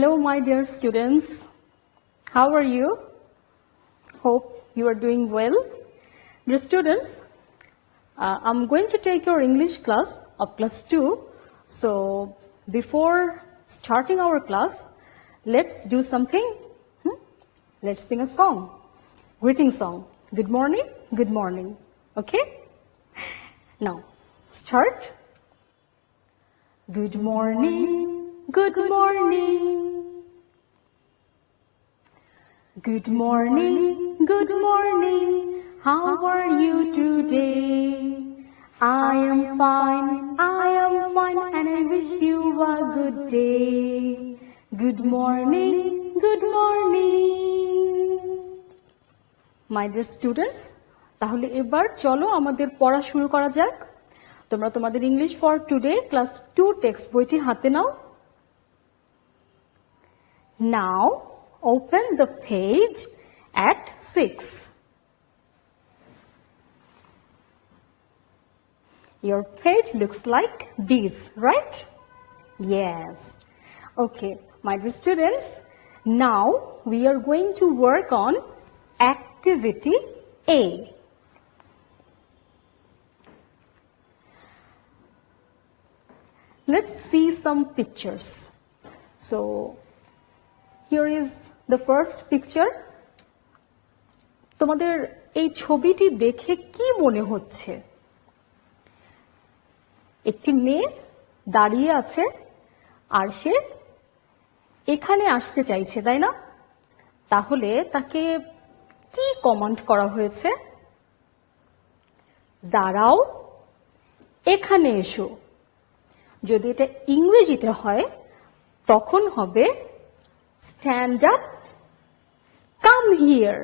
Hello, my dear students. How are you? Hope you are doing well. Dear students, I'm going to take your English class of class 2. So, before starting our class, let's do something. Let's sing a song. Greeting song. Good morning, good morning. Okay? Now, start. Good morning, good morning. Good morning, good morning. How are you today? I am fine, and I wish you a good day. Good morning, good morning. My dear students, তাহলে এবার চলো আমাদের পড়া শুরু করা যাক। তোমরা তোমাদের English for today class 2 text বইটি হাতে নাও। Now open the page at 6. Your page looks like this, right? Yes. Okay, my dear students, now we are going to work on activity A. Let's see some pictures. So, here is the first picture. তোমাদের এই ছবিটি দেখে কি মনে হচ্ছে? একটি মেয়ে দাঁড়িয়ে আছে আর সে এখানে আসতে চাইছে, তাই না? তাহলে তাকে কি কমান্ড করা হয়েছে? দাঁড়াও, এখানে এসো। যদি এটা ইংরেজিতে হয় তখন হবে stand up, come here.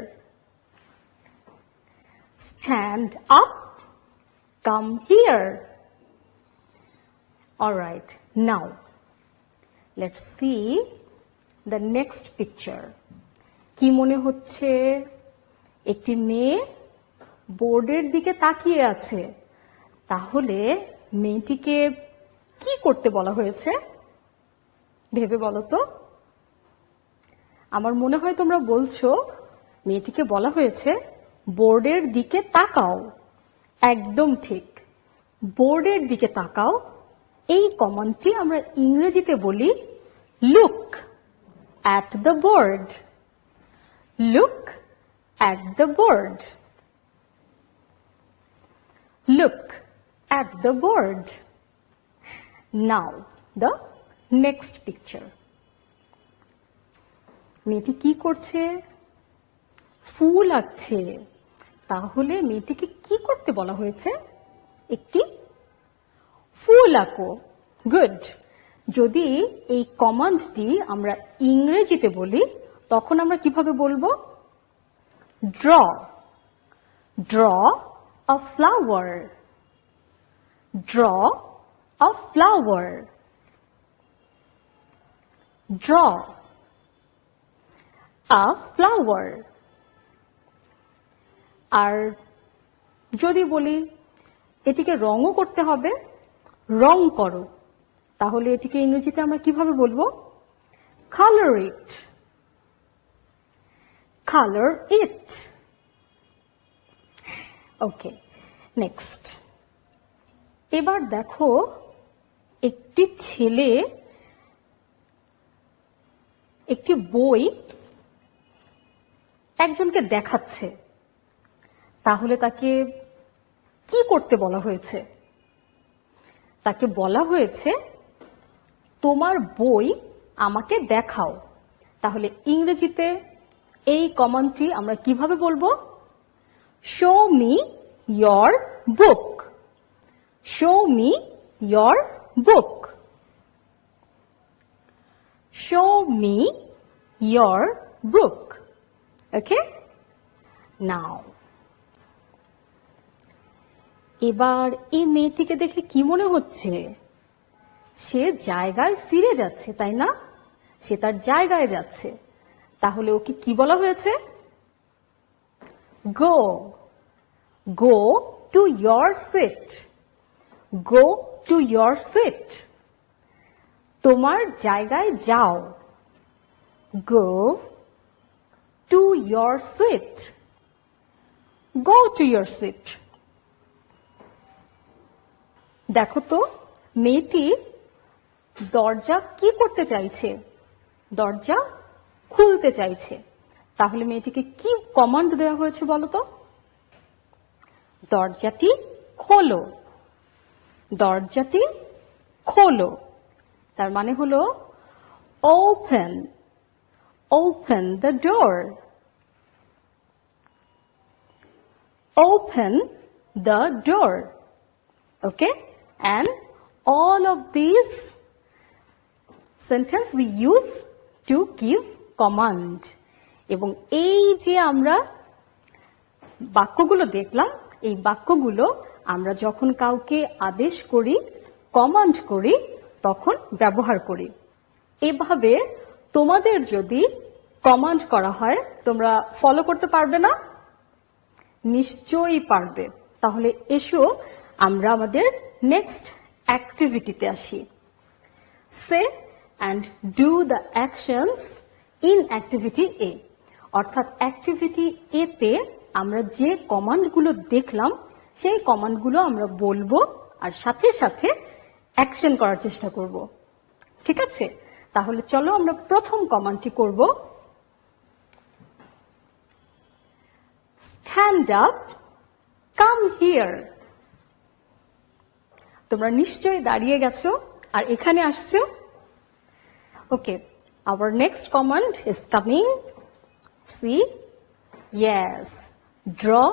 Stand up, come here. All right, now let's see the next picture. কি মনে হচ্ছে? একটি মেয়ে বোর্ডের দিকে তাকিয়ে আছে। তাহলে মেয়েটিকে কি করতে বলা হয়েছে? ভেবে বলো তো। আমার মনে হয় তোমরা বলছো মেয়েটিকে বলা হয়েছে বোর্ডের দিকে তাকাও। একদম ঠিক, বোর্ডের দিকে তাকাও। এই কমান্ডটি আমরা ইংরেজিতে বলি look at the board. Look at the board. Look at the board. Now, the next picture. মেয়েটি কি করছে? ফুল আঁকছে। তাহলে মেয়েটিকে কি করতে বলা হয়েছে? একটি ফুল আঁকো। গুড। যদি এই কমান্ডটি আমরা ইংরেজিতে বলি তখন আমরা কিভাবে বলবো? Draw. Draw a flower. Draw a flower. Draw a flower. আর যদি বলি এটিকে রঙও করতে হবে, রং করো, তাহলে এটিকে ইংরেজিতে আমরা কিভাবে বলবো? Color it. Color it. Okay, next. এবার দেখো একটি ছেলে একটি বই একজনকে দেখাচ্ছে। তাহলে তাকে কি করতে বলা হয়েছে? তাকে বলা হয়েছে তোমার বই আমাকে দেখাও। তাহলে ইংরেজিতে এই কমান্ডটি আমরা কিভাবে বলবো? Show me your book. Show me your book. Show me your book. Okay? Now. এবার এই মেয়েটিকে দেখে কি মনে হচ্ছে? সে জায়গায় ফিরে যাচ্ছে, তাই না? সে তার জায়গায় যাচ্ছে। তাহলে ওকে কি বলা হয়েছে? Go. Go to your seat. Go to your seat. তোমার জায়গায় যাও। go to your seat. Go to your seat. দেখো তো মেয়েটি দরজা কি করতে চাইছে? দরজা খুলতে চাইছে। তাহলে মেয়েটিকে কি কমান্ড দেওয়া হয়েছে বলো তো? দরজাটি খোলো। দরজাটি খোলো। তার মানে হলো open. Open the door. Open the door. Okay? And all of these sentence we use to give command. এবং এই যে আমরা বাক্যগুলো দেখলাম, এই বাক্যগুলো আমরা যখন কাউকে আদেশ করি, কমান্ড করি, তখন ব্যবহার করি। এভাবে তোমাদের যদি কমান্ড করা হয়, তোমরা ফলো করতে পারবে না? নিশ্চয়ই পারবে। তাহলে এসো আমরা আমাদের নেক্সট অ্যাক্টিভিটিতে আসি। Say and do the actions in activity এ। অর্থাৎ অ্যাক্টিভিটি এ তে আমরা যে কমান্ডগুলো দেখলাম, সেই কমান্ডগুলো আমরা বলবো আর সাথে সাথে অ্যাকশন করার চেষ্টা করব। ঠিক আছে? তাহলে চলো আমরা প্রথম কমান্ডটি করব। Stand up, come here. তোমরা নিশ্চয়ই দাঁড়িয়ে গেছো আর এখানে আসছো। ওকে, our next command is coming. See? Yes. Draw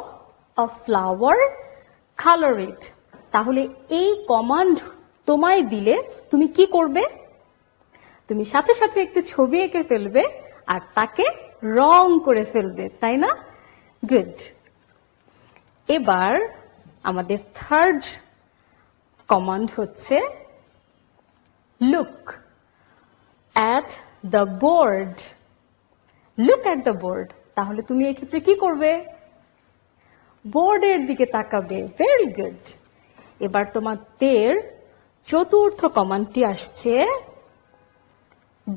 a flower, color it. তাহলে এই কমান্ড তোমায় দিলে তুমি কি করবে? তুমি সাথে সাথে একটু ছবি এঁকে ফেলবে আর তাকে রং করে ফেলবে, তাই না? গুড। এবার আমাদের থার্ড কমান্ড হচ্ছে look at the board. Look at the board. তাহলে তুমি এক্ষেত্রে কি করবে? বোর্ডের দিকে তাকাবে। Very good. এবার তোমাদের চতুর্থ কমান্ডটি আসছে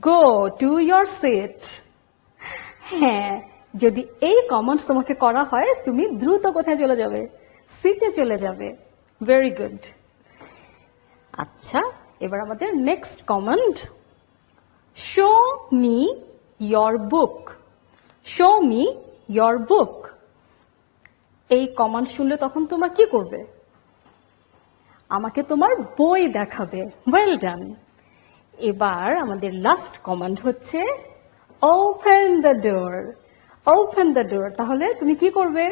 গো টু ইয়োর সিট। হ্যাঁ, যদি এই কমান্ড তোমাকে করা হয়, তুমি দ্রুত কোথায় চলে যাবে? সিটে চলে যাবে। Very good. আচ্ছা, এবার আমাদের next command show me your book. Show me your book. এই কমান্ড শুনলে তখন তোমরা কি করবে? আমাকে তোমার বই দেখাবে। Well done. এবার আমাদের লাস্ট কমান্ড হচ্ছে open the door. Open the door. তাহলে তুমি কি করবে?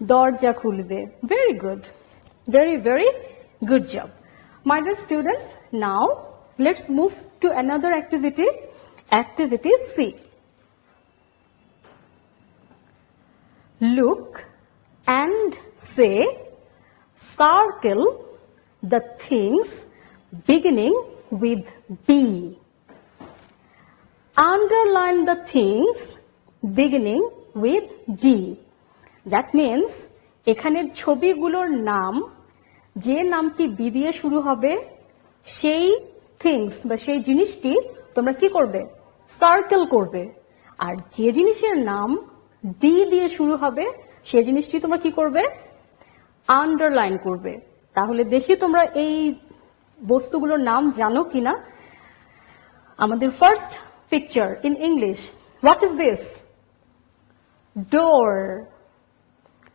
দরজা খুলবে। Very good. Very very good job. My dear students, now let's move to another activity. Activity C. Look and say, circle the things beginning with B. Underline the things beginning with D. That means এখানে ছবিগুলোর নাম, যে নামটি B দিয়ে শুরু হবে, সেই things বা সেই জিনিসটি তোমরা কি করবে? সার্কেল করবে। আর যে জিনিসের নাম ডি দিয়ে শুরু হবে, সেই জিনিসটি তোমরা কি করবে? আন্ডারলাইন করবে। তাহলে দেখি তোমরা এই বস্তুগুলোর নাম জানো কিনা। আমাদের first picture in English, what is this? Door.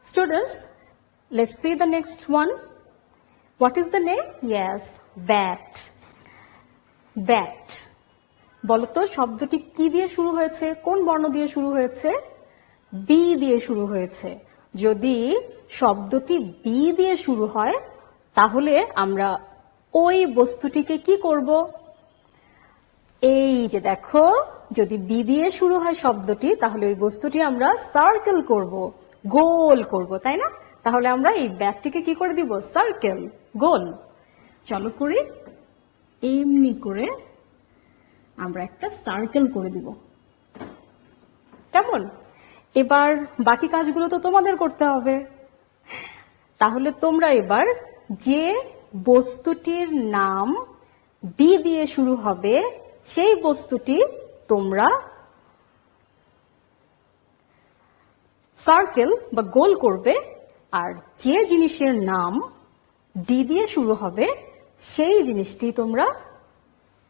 Students, let's see the next one. What is the name? Yes, bat. Bat. বলতো শব্দটি কি দিয়ে শুরু হয়েছে? কোন বর্ণ দিয়ে শুরু হয়েছে? বি দিয়ে শুরু হয়েছে। যদি শব্দটি বি দিয়ে শুরু হয়, তাহলে আমরা ওই বস্তুটিকে কি করব? এই যে দেখো, যদি বি দিয়ে শুরু হয় শব্দটি, তাহলে ওই বস্তুটি আমরা সার্কেল করব, গোল করব, তাই না? তাহলে আমরা এই ব্যাগটিকে কি করে দিব? সার্কেল, গোল। চলো করি। এমনি করে আমরা একটা সার্কেল করে দিব। কেমন? এবার বাকি কাজগুলো তো তোমাদের করতে হবে। তাহলে তোমরা এবার যে বস্তুটির নাম বি দিয়ে শুরু হবে, সেই বস্তুটি তোমরা সার্কেল বা গোল করবে, আর যে জিনিসের নাম ডি দিয়ে শুরু হবে সেই জিনিসটি তোমরা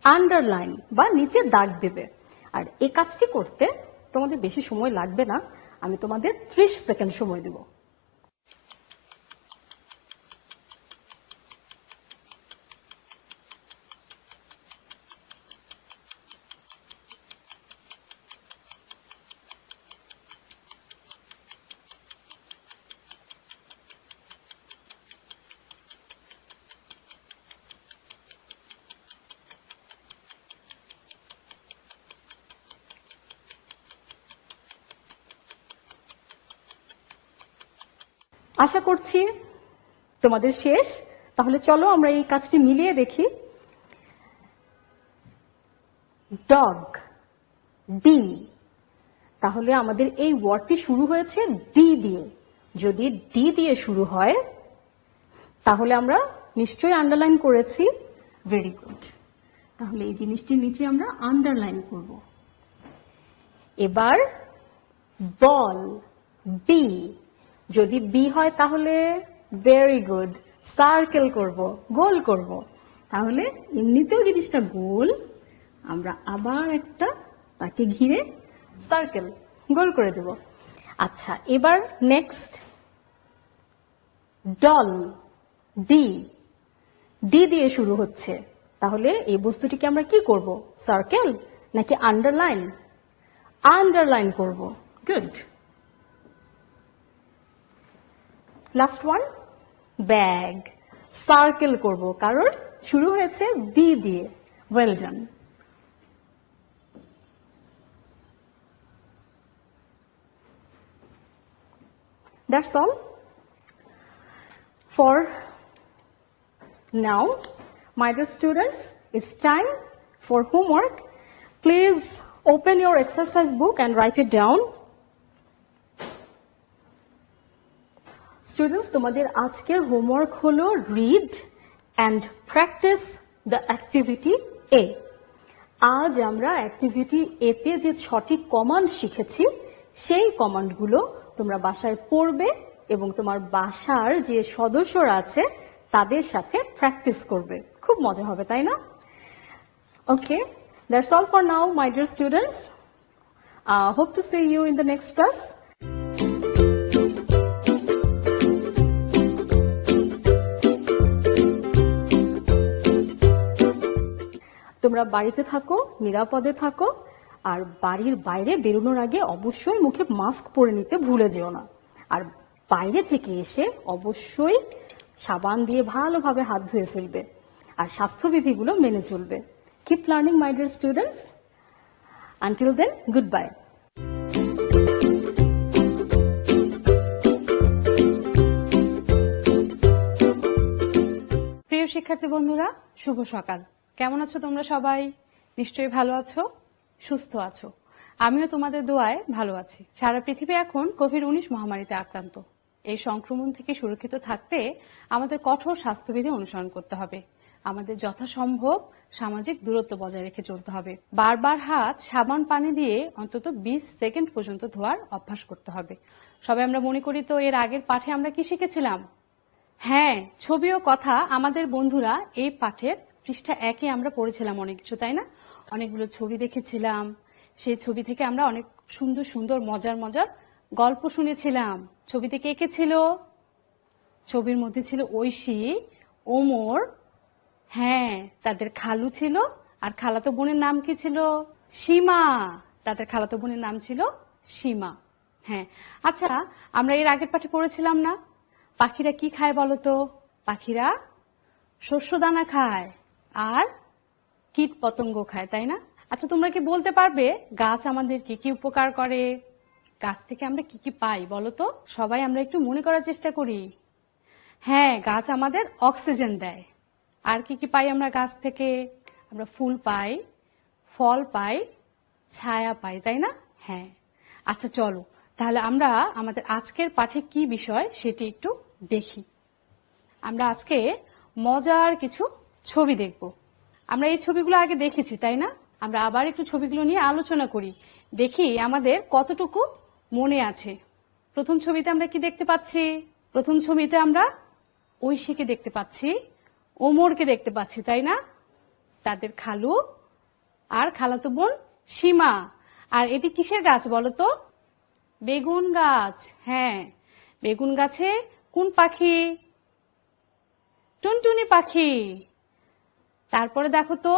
আন্ডারলাইন বা নিচে দাগ দেবে। আর এই কাজটি করতে তোমাদের বেশি সময় লাগবে না, আমি তোমাদের 30 সেকেন্ড সময় দেব। আশা করছি তোমাদের শেষ। তাহলে চলো আমরা এই কাজটি মিলিয়ে দেখি। Dog, D. তাহলে আমাদের এই ওয়ার্ডটি শুরু হয়েছে ডি দিয়ে। যদি ডি দিয়ে শুরু হয় তাহলে আমরা নিশ্চয়ই আন্ডারলাইন করেছি। Very good. তাহলে এই জিনিসটির নিচে আমরা আন্ডারলাইন করব। এবার বল, বি। যদি বি হয় তাহলে ভেরি গুড, সার্কেল করব, গোল করব। তাহলে এমনিতেও জিনিসটা গোল, আমরা আবার একটা তাকে ঘিরে সার্কেল, গোল করে দেব। আচ্ছা, এবার নেক্সট ডল, ডি। ডি দিয়ে শুরু হচ্ছে, তাহলে এই বস্তুটিকে আমরা কি করব? সার্কেল নাকি আন্ডারলাইন? আন্ডারলাইন করব। Good. Last one bag, circle করব, কারণ শুরু হয়েছে বি দিয়ে। Well done. That's all for now. My dear students, it's time for homework. Please open your exercise book and write it down. Students, তোমাদের আজকের homework হলো read and practice the activity A. আজ আমরা activity A তে যে 6টি command শিখেছি সেই কমান্ডগুলো তোমরা বাসায় পড়বে এবং তোমার বাসার যে সদস্যরা আছে তাদের সাথে প্র্যাকটিস করবে। খুব মজা হবে, তাই না? Okay, that's all for now my dear students. Hope to see you in the next class. তোমরা বাড়িতে থাকো, নিরাপদে থাকো, আর বাড়ির বাইরে বেরোনোর আগে অবশ্যই মুখে মাস্ক পরে নিতে ভুলে যেও না। আর বাইরে থেকে এসে অবশ্যই সাবান দিয়ে ভালোভাবে হাত ধুয়ে ফেলবে আর স্বাস্থ্যবিধিগুলো মেনে চলবে। Keep learning my dear students. Until then, good bye. প্রিয় শিক্ষার্থী বন্ধুরা, শুভ সকাল। কেমন আছো তোমরা সবাই? নিশ্চয়ই ভালো আছো, সুস্থ আছো। আমিও তোমাদের দোয়ায় ভালো আছি। সারা পৃথিবী এখন কোভিড-19 মহামারীতে আক্রান্ত। এই সংক্রমণ থেকে সুরক্ষিত থাকতে আমাদের কঠোর স্বাস্থ্যবিধি অনুসরণ করতে হবে। আমাদের যথাসম্ভব সামাজিক দূরত্ব বজায় রেখে চলতে হবে। বারবার হাত সাবান পানি দিয়ে অন্তত 20 সেকেন্ড পর্যন্ত ধোয়ার অভ্যাস করতে হবে। সবাই আমরা মনে করি তো এর আগের পাঠে আমরা কি শিখেছিলাম? হ্যাঁ, ছবি ও কথা। আমাদের বন্ধুরা এই পাঠের পৃষ্ঠা 1-এ আমরা পড়েছিলাম অনেক কিছু, তাই না? অনেকগুলো ছবি দেখেছিলাম, সেই ছবি থেকে আমরা অনেক সুন্দর সুন্দর মজার মজার গল্প শুনেছিলাম। ছবিতে কে কে ছিল? ছবির মধ্যে ছিল ঐশী, ওমর, হ্যাঁ তাদের খালু ছিল, আর খালাতো বোনের নাম কি ছিল? সীমা। তাদের খালাতো বোনের নাম ছিল সীমা। হ্যাঁ, আচ্ছা, আমরা এর আগের পাঠে পড়েছিলাম না পাখিরা কি খায় বলতো? পাখিরা শস্য দানা খায় আর কীট পতঙ্গ খায়, তাই না? আচ্ছা, তোমরা কি বলতে পারবে গাছ আমাদের কি কি উপকার করে? গাছ থেকে আমরা কি কি পাই বলো তো? সবাই আমরা একটু মনে করার চেষ্টা করি। হ্যাঁ, গাছ আমাদের অক্সিজেন দেয়। আর কি কি পাই আমরা গাছ থেকে? আমরা ফুল পাই, ফল পাই, ছায়া পাই, তাই না? হ্যাঁ, আচ্ছা চলো তাহলে আমরা আমাদের আজকের পাঠে কি বিষয় সেটি একটু দেখি। আমরা আজকে মজার কিছু ছবি দেখব। আমরা এই ছবিগুলো আগে দেখেছি, তাই না? আমরা আবার একটু ছবিগুলো নিয়ে আলোচনা করি, দেখি আমাদের কতটুকু মনে আছে। প্রথম ছবিতে আমরা কি দেখতে পাচ্ছি? প্রথম ছবিতে আমরা ঐশীকে দেখতে পাচ্ছি, ওমরকে দেখতে পাচ্ছি, তাই না? তাদের খালু আর খালাতো বোন সীমা। আর এটি কিসের গাছ বলো তো? বেগুন গাছ। হ্যাঁ, বেগুন গাছে কোন পাখি? টুনটুনি পাখি। তারপরে দেখো তো,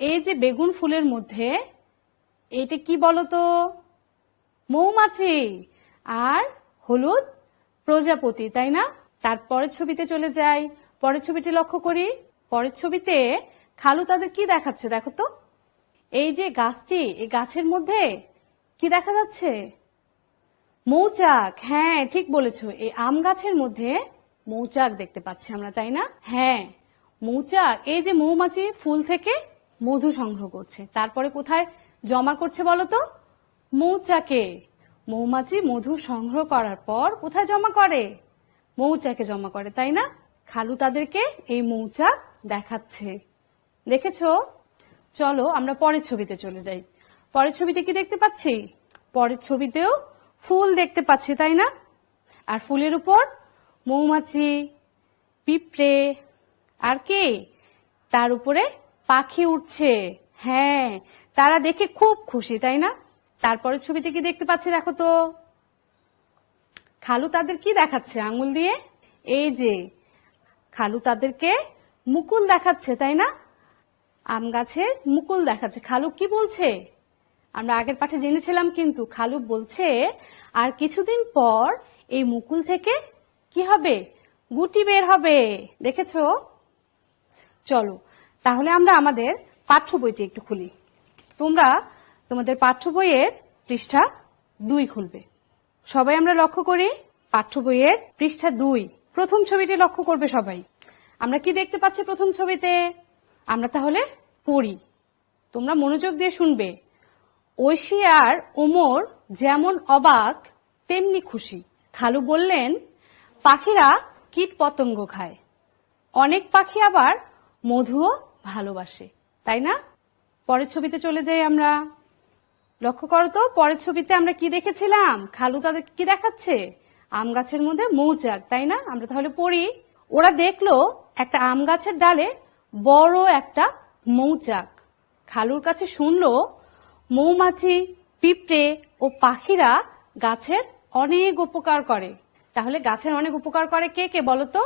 এই যে বেগুন ফুলের মধ্যে এটা কি বলো তো? মৌমাছি আর হলুদ প্রজাপতি, তাই না? তারপরের ছবিতে চলে যাই, পরের ছবিটি লক্ষ্য করি। পরের ছবিতে খালু তাদের কি দেখাচ্ছে দেখো তো? এই যে গাছটি, এই গাছের মধ্যে কি দেখা যাচ্ছে? মৌচাক। হ্যাঁ, ঠিক বলেছো, এই আম গাছের মধ্যে মৌচাক দেখতে পাচ্ছি আমরা, তাই না? হ্যাঁ, মৌচাক। এই যে মৌমাছি ফুল থেকে মধু সংগ্রহ করছে, তারপরে কোথায় জমা করছে বলো তো? মৌচাকে। মৌমাছি মধু সংগ্রহ করার পর কোথায় জমা করে? মৌচাকে জমা করে, তাই না? খালু তাদেরকে এই মৌচাক দেখাচ্ছে। দেখেছো? চলো আমরা পরের ছবিতে চলে যাই। পরের ছবিতে কি দেখতে পাচ্ছি? পরের ছবিতেও ফুল দেখতে পাচ্ছি, তাই না? আর ফুলের উপর মৌমাছি, পিঁপড়ে আর কে? তার উপরে পাখি উঠছে। হ্যাঁ, তারা দেখে খুব খুশি, তাই না? তারপরের ছবিতে কি দেখতে পাচ্ছি দেখো তো? খালু তাদের কি দেখাচ্ছে আঙ্গুল দিয়ে? এই যে খালু তাদেরকে মুকুল দেখাচ্ছে, তাই না? আম গাছের মুকুল দেখাচ্ছে। খালু কি বলছে? আমরা আগের পাঠে জেনেছিলাম, কিন্তু খালু বলছে আর কিছুদিন পর এই মুকুল থেকে কি হবে? গুটি বের হবে। দেখেছো? চলো তাহলে আমরা আমাদের পাঠ্য বইটি একটু খুলি। তোমরা তোমাদের পাঠ্য বইয়ের পৃষ্ঠা 2 খুলবে। সবাই আমরা লক্ষ্য করি পাঠ্য বইয়ের পৃষ্ঠা 2, প্রথম ছবিটি লক্ষ্য করবে সবাই। আমরা কি দেখতে পাচ্ছি প্রথম ছবিতে? আমরা তাহলে পড়ি, তোমরা মনোযোগ দিয়ে শুনবে। ঐশী আর ওমর যেমন অবাক তেমনি খুশি। খালু বললেন, পাখিরা কীট পতঙ্গ খায়, অনেক পাখি আবার মধুও ভালোবাসে, তাই না? পরের ছবিতে চলে যাই আমরা। লক্ষ্য করো তো, পরের ছবিতে আমরা কি দেখেছিলাম? খালু তাদের কি দেখাচ্ছে? আম গাছের মধ্যে মৌচাক, তাই না? আমরা তাহলে পড়ি। ওরা দেখলো একটা আম গাছের ডালে বড় একটা মৌচাক। খালুর কাছে শুনলো মৌমাছি, পিঁপড়ে ও পাখিরা গাছের অনেক উপকার করে। তাহলে গাছের অনেক উপকার করে কে কে বলো তো?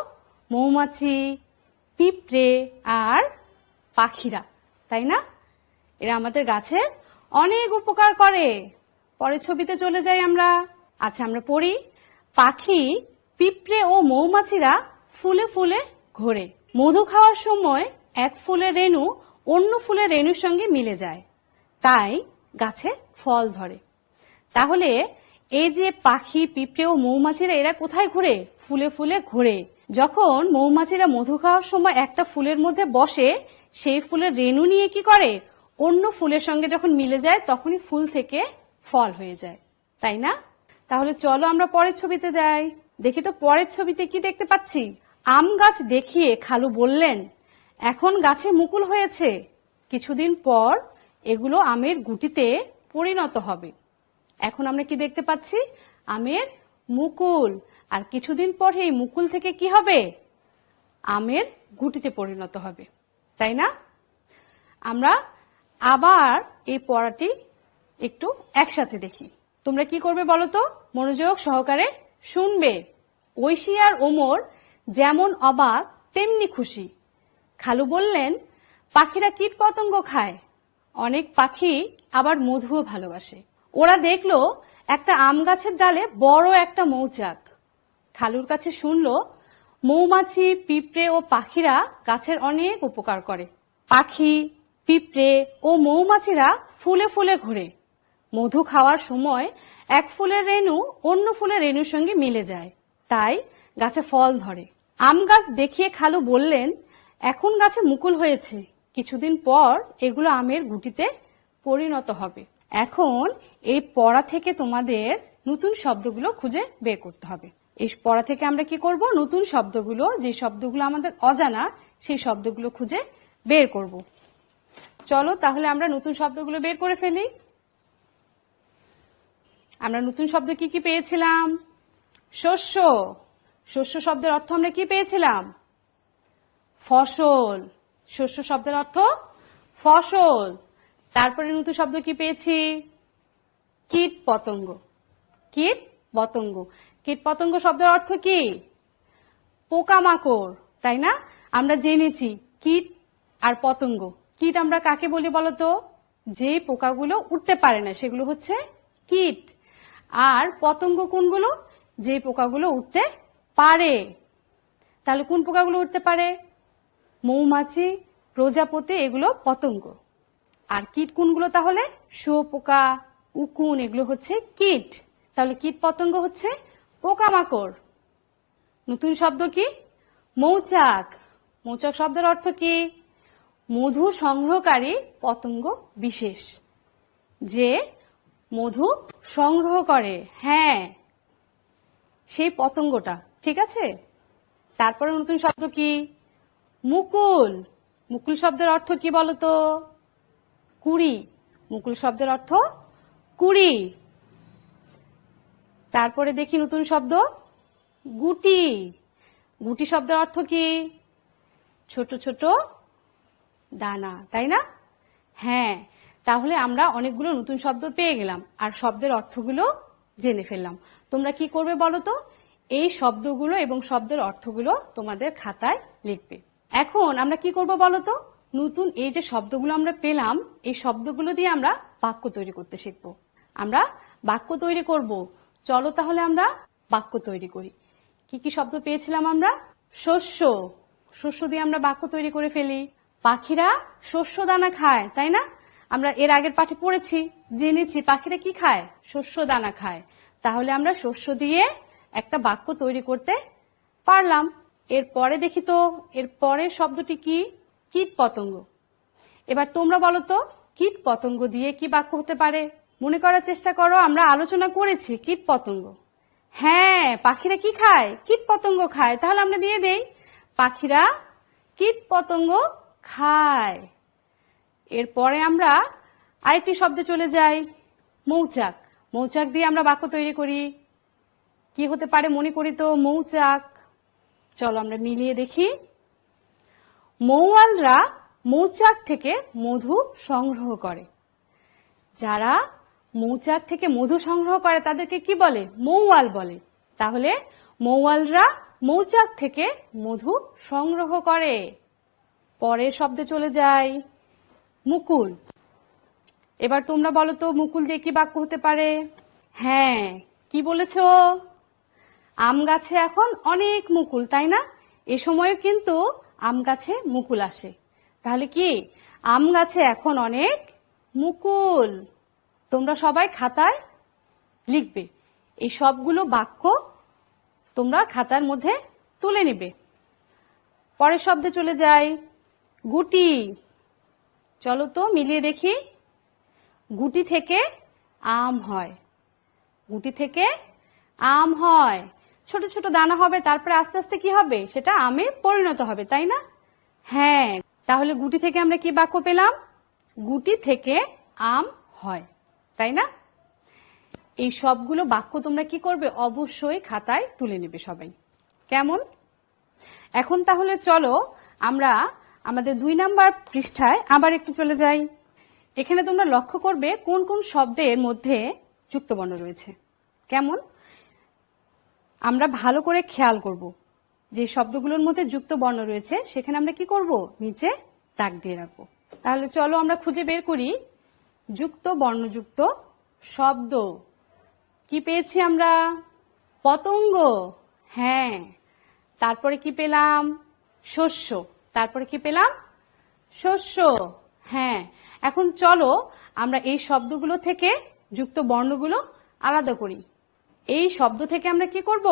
মৌমাছি, পিঁপড়ে আর পাখিরা, তাই না? এরা আমাদের গাছের অনেক উপকার করে। পরের ছবিতে চলে যাই আমরা। আচ্ছা, আমরা পড়ি। পাখি, পিঁপড়ে ও মৌমাছিরা ফুলে ফুলে ঘোরে। মধু খাওয়ার সময় এক ফুলের রেণু অন্য ফুলের রেণুর সঙ্গে মিলে যায়, তাই গাছে ফল ধরে। তাহলে এই যে পাখি, পিঁপড়ে ও মৌমাছিরা এরা কোথায় ঘুরে? ফুলে ফুলে ঘোরে। যখন মৌমাছিরা মধু খাওয়ার সময় একটা ফুলের মধ্যে বসে, সেই ফুলের রেণু নিয়ে কি করে? অন্য ফুলের সঙ্গে যখন মিলে যায় তখনই ফুল থেকে ফল হয়ে যায়, তাই না? তাহলে চলো আমরা পরের ছবিতে যাই। দেখি তো পরের ছবিতে কি দেখতে পাচ্ছি? আম গাছ দেখিয়ে খালু বললেন, এখন গাছে মুকুল হয়েছে, কিছুদিন পর এগুলো আমের গুটিতে পরিণত হবে। এখন আমরা কি দেখতে পাচ্ছি? আমের মুকুল। আর কিছুদিন পর এই মুকুল থেকে কি হবে? আমের গুটিতে পরিণত হবে, তাই না? আমরা আবার এই পড়াটি একটু একসাথে দেখি। তোমরা কি করবে বলো তো? মনোযোগ সহকারে শুনবে। ঐশী আর ওমর যেমন অবাক তেমনি খুশি। খালু বললেন, পাখিরা কীট পতঙ্গ খায়, অনেক পাখি আবার মধুও ভালোবাসে। ওরা দেখলো একটা আম গাছের ডালে বড় একটা মৌচাক। খালুর কাছে শুনলো মৌমাছি, পিঁপড়ে ও পাখিরা গাছের অনেক উপকার করে। পাখি, পিঁপড়ে ও মৌমাছিরা ফুলে ফুলে ঘোরে। মধু খাওয়ার সময় এক ফুলের রেণু অন্য ফুলের রেণুর সঙ্গে মিলে যায়, তাই গাছে ফল ধরে। আম গাছ দেখিয়ে খালু বললেন, এখন গাছে মুকুল হয়েছে, কিছুদিন পর এগুলো আমের গুটিতে পরিণত হবে। এখন এই পড়া থেকে তোমাদের নতুন শব্দগুলো খুঁজে বের করতে হবে। এই পড়া থেকে আমরা কি করব? নতুন শব্দগুলো, যে শব্দগুলো আমাদের অজানা, সেই শব্দগুলো খুঁজে বের করব। চলো তাহলে আমরা নতুন শব্দগুলো বের করে ফেলি। আমরা নতুন শব্দ কি কি পেয়েছিলাম? শস্য। শস্য শব্দের অর্থ আমরা কি পেয়েছিলাম? ফসল। শস্য শব্দের অর্থ ফসল। তারপরে নতুন শব্দ কি পেয়েছি? কীট পতঙ্গ। কীট পতঙ্গ। কীট পতঙ্গ শব্দের অর্থ কি? পোকামাকড়, তাই না? আমরা জেনেছি কীট আর পতঙ্গ। কীট আমরা কাকে বলি বলতো? যে পোকাগুলো উঠতে পারে না সেগুলো হচ্ছে কীট। আর পতঙ্গ কোনগুলো? যে পোকাগুলো উঠতে পারে। তাহলে কোন পোকাগুলো উঠতে পারে? মৌমাছি, প্রজাপতি, এগুলো পতঙ্গ। আর কীট কোনগুলো তাহলে? শুঁয়োপোকা, উকুন, এগুলো হচ্ছে কীট। তাহলে কীট পতঙ্গ হচ্ছে পোকামাকড়। নতুন শব্দ কি? মৌচাক। মৌচাক শব্দের অর্থ কি? মধু সংগ্রহকারী পতঙ্গ বিশেষ, যে মধু সংগ্রহ করে, হ্যাঁ সেই পতঙ্গটা, ঠিক আছে। তারপরে নতুন শব্দ কি? মুকুল। মুকুল শব্দের অর্থ কি বলতো? কুড়ি। মুকুল শব্দের অর্থ কুড়ি। তারপরে দেখি নতুন শব্দ গুটি। গুটি শব্দের অর্থ কি? ছোট ছোট দানা, তাই না? হ্যাঁ, তাহলে আমরা অনেকগুলো নতুন শব্দ পেয়ে গেলাম আর শব্দের অর্থগুলো জেনে ফেললাম। তোমরা কি করবে বলো তো? এই শব্দগুলো এবং শব্দের অর্থগুলো তোমাদের খাতায় লিখবে। এখন আমরা কি করব বলো তো? নতুন এই যে শব্দগুলো আমরা পেলাম, এই শব্দগুলো দিয়ে আমরা বাক্য তৈরি করতে শিখব। আমরা বাক্য তৈরি করব। চলো তাহলে আমরা বাক্য তৈরি করি। কি কি শব্দ পেয়েছিলাম আমরা? শস্য। শস্য দিয়ে আমরা বাক্য তৈরি করে ফেলি। পাখিরা শস্য দানা খায়, তাই না? আমরা এর আগের পাঠে পড়েছি, জেনেছি পাখিরা কি খায়? শস্য দানা খায়। তাহলে আমরা শস্য দিয়ে একটা বাক্য তৈরি করতে পারলাম। এরপরে দেখি তো, এর পরের শব্দটি কি? কীট পতঙ্গ। এবার তোমরা বলো তো, কীট পতঙ্গ দিয়ে কি বাক্য হতে পারে? মনে করার চেষ্টা করো, আমরা আলোচনা করেছি কীট পতঙ্গ। হ্যাঁ, পাখিরা কি খায়? কীট পতঙ্গ খায়। তাহলে আমরা দিয়ে দেই, পাখিরা কীট পতঙ্গ খায়। এরপরে আমরা আরেকটি শব্দে চলে যাই, মৌচাক। মৌচাক দিয়ে আমরা বাক্য তৈরি করি। কি হতে পারে মনে করি তো? মৌচাক। চলো আমরা মিলিয়ে দেখি। মৌয়ালরা মৌচাক থেকে মধু সংগ্রহ করে। যারা মৌচাক থেকে মধু সংগ্রহ করে তাদেরকে কি বলে? মৌয়াল বলে। তাহলে মৌয়ালরা মৌচাক থেকে মধু সংগ্রহ করে। পরের শব্দে চলে যাই, মুকুল। এবার তোমরা বলো তো, মুকুল দিয়ে কি বাক্য হতে পারে? হ্যাঁ, কি বলেছো? আম গাছে এখন অনেক মুকুল, তাই না? এ সময় কিন্তু আম গাছে মুকুল আসে। তাহলে কি? আম গাছে এখন অনেক মুকুল। তোমরা সবাই খাতায় লিখবে। এই সবগুলো বাক্য তোমরা খাতার মধ্যে তুলে নেবে। পরের শব্দে চলে যাই, গুটি। চলো তো মিলিয়ে দেখি। গুটি থেকে আম হয়। গুটি থেকে আম হয়। ছোট ছোট দানা হবে, তারপরে আস্তে আস্তে কি হবে? সেটা আমে পরিণত হবে, তাই না? হ্যাঁ, তাহলে গুটি থেকে আমরা কি বাক্য পেলাম? গুটি থেকে আম হয়, তাই না? এই সবগুলো বাক্য তোমরা কি করবে? অবশ্যই খাতায় তুলে নেবে সবাই। কেমন? এখন তাহলে চলো আমরা আমাদের 2 নাম্বার পৃষ্ঠায় আবার একটু চলে যাই। এখানে তোমরা লক্ষ্য করবে কোন কোন শব্দের মধ্যে যুক্তবর্ণ রয়েছে। কেমন? আমরা ভালো করে খেয়াল করব। যে শব্দগুলোর মধ্যে যুক্ত বর্ণ রয়েছে সেখানে আমরা কি করব? নিচে দাগ দিয়ে রাখবো। তাহলে চলো আমরা খুঁজে বের করি যুক্ত বর্ণযুক্ত শব্দ। কি পেয়েছি আমরা? পতঙ্গ। হ্যাঁ, তারপরে কি পেলাম? শস্য। তারপরে কি পেলাম? শস্য। হ্যাঁ, এখন চলো আমরা এই শব্দগুলো থেকে যুক্ত বর্ণগুলো আলাদা করি। এই শব্দ থেকে আমরা কি করব?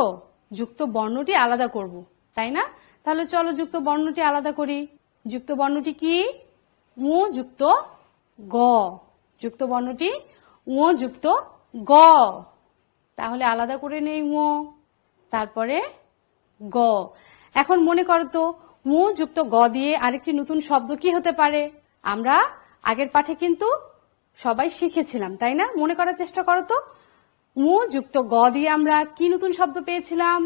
যুক্ত বর্ণটি আলাদা করব, তাই না? তাহলে চলো যুক্ত বর্ণটি আলাদা করি। যুক্ত বর্ণটি কি? উ যুক্ত গ। যুক্ত বর্ণটি উ যুক্ত গ। তাহলে আলাদা করে নেই উ, তারপরে গ। এখন মনে করো তো, উ যুক্ত গ দিয়ে আরেকটি নতুন শব্দ কি হতে পারে? আমরা আগের পাঠে কিন্তু সবাই শিখেছিলাম, তাই না? মনে করার চেষ্টা করো তো। উ উ যুক্ত গ দিয়ে আমরা কি নতুন শব্দ পেয়েছিলাম?